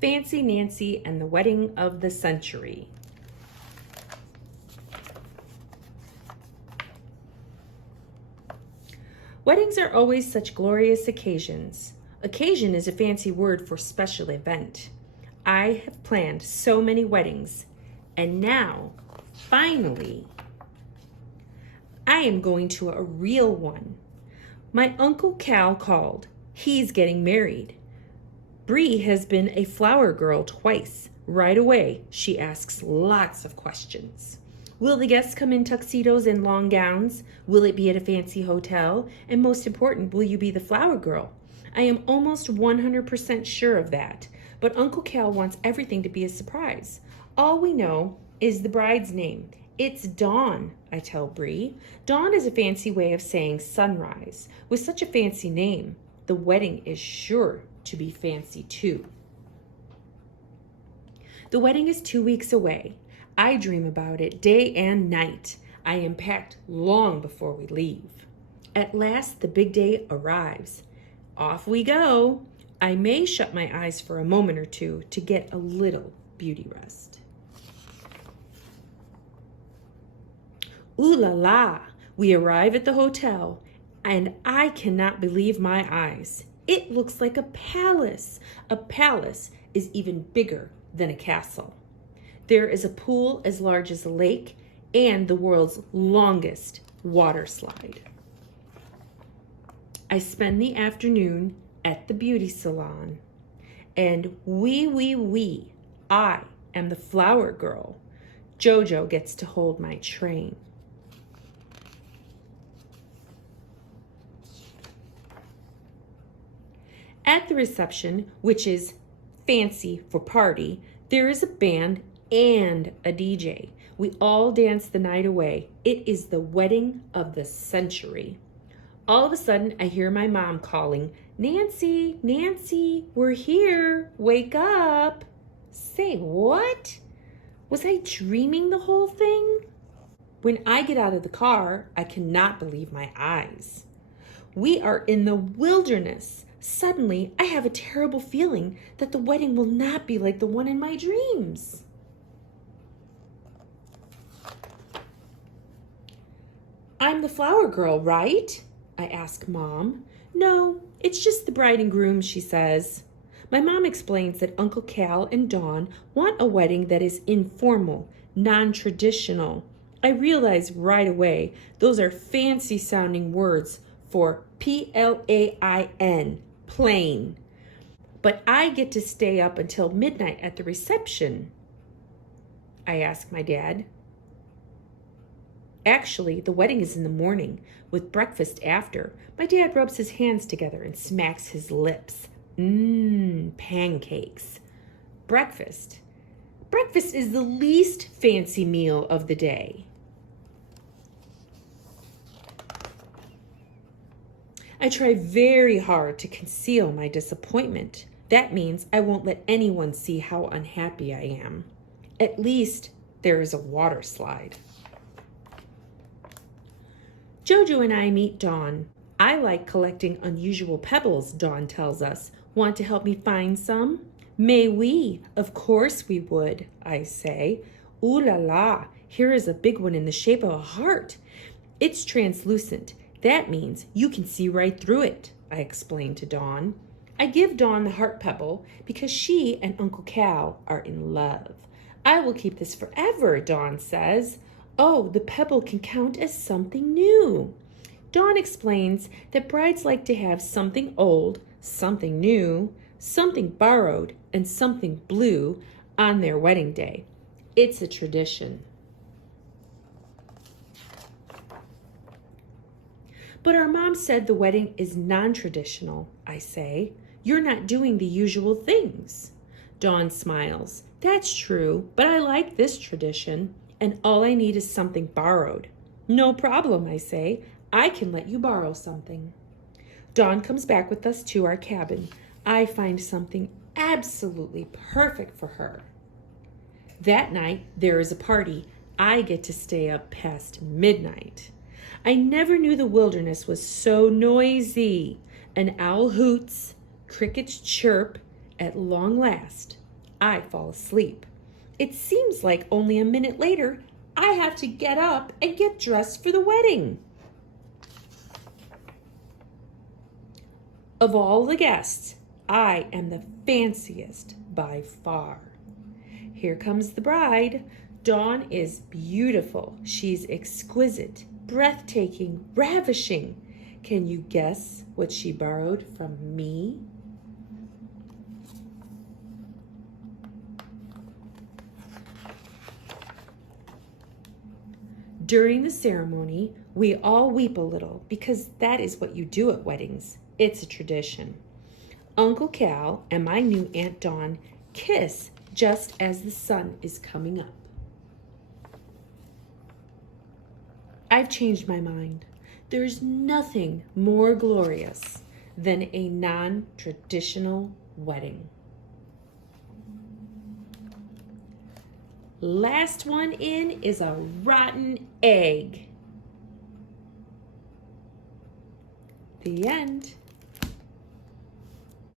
Fancy Nancy and the Wedding of the Century. Weddings are always such glorious occasions. Occasion is a fancy word for special event. I have planned so many weddings, and now, finally, I am going to a real one. My Uncle Cal called. He's getting married. Bree has been a flower girl twice. Right away, she asks lots of questions. Will the guests come in tuxedos and long gowns? Will it be at a fancy hotel? And most important, will you be the flower girl? I am almost 100% sure of that, but Uncle Cal wants everything to be a surprise. All we know is the bride's name. It's Dawn, I tell Bree. Dawn is a fancy way of saying sunrise. With such a fancy name, the wedding is sure to be fancy too. The wedding is 2 weeks away. I dream about it day and night. I am packed long before we leave. At last, the big day arrives. Off we go. I may shut my eyes for a moment or two to get a little beauty rest. Ooh la la! We arrive at the hotel, and I cannot believe my eyes. It looks like a palace. A palace is even bigger than a castle. There is a pool as large as a lake and the world's longest water slide. I spend the afternoon at the beauty salon, and I am the flower girl. Jojo gets to hold my train. At the reception, which is fancy for party, there is a band and a DJ. We all dance the night away. It is the wedding of the century. All of a sudden, I hear my mom calling, "Nancy, Nancy, we're here. Wake up." Say what? Was I dreaming the whole thing? When I get out of the car, I cannot believe my eyes. We are in the wilderness. Suddenly, I have a terrible feeling that the wedding will not be like the one in my dreams. I'm the flower girl, right? I ask Mom. No, it's just the bride and groom, she says. My mom explains that Uncle Cal and Dawn want a wedding that is informal, non-traditional. I realize right away those are fancy sounding words for PLAIN, plain. But I get to stay up until midnight at the reception, I ask my dad. Actually, the wedding is in the morning, with breakfast after. My dad rubs his hands together and smacks his lips. Pancakes. Breakfast. Breakfast is the least fancy meal of the day. I try very hard to conceal my disappointment. That means I won't let anyone see how unhappy I am. At least there is a water slide. Jojo and I meet Dawn. I like collecting unusual pebbles, Dawn tells us. Want to help me find some? May we? Of course we would, I say. Ooh la la, here is a big one in the shape of a heart. It's translucent. That means you can see right through it, I explain to Dawn. I give Dawn the heart pebble because she and Uncle Cal are in love. I will keep this forever, Dawn says. Oh, the pebble can count as something new. Dawn explains that brides like to have something old, something new, something borrowed, and something blue on their wedding day. It's a tradition. But our mom said the wedding is non-traditional, I say. You're not doing the usual things. Dawn smiles. That's true, but I like this tradition, and all I need is something borrowed. No problem, I say. I can let you borrow something. Dawn comes back with us to our cabin. I find something absolutely perfect for her. That night, there is a party. I get to stay up past midnight. I never knew the wilderness was so noisy. An owl hoots, crickets chirp. At long last, I fall asleep. It seems like only a minute later, I have to get up and get dressed for the wedding. Of all the guests, I am the fanciest by far. Here comes the bride. Dawn is beautiful. She's exquisite, breathtaking, ravishing. Can you guess what she borrowed from me? During the ceremony, we all weep a little because that is what you do at weddings. It's a tradition. Uncle Cal and my new Aunt Dawn kiss just as the sun is coming up. I've changed my mind. There's nothing more glorious than a non-traditional wedding. Last one in is a rotten egg. The end.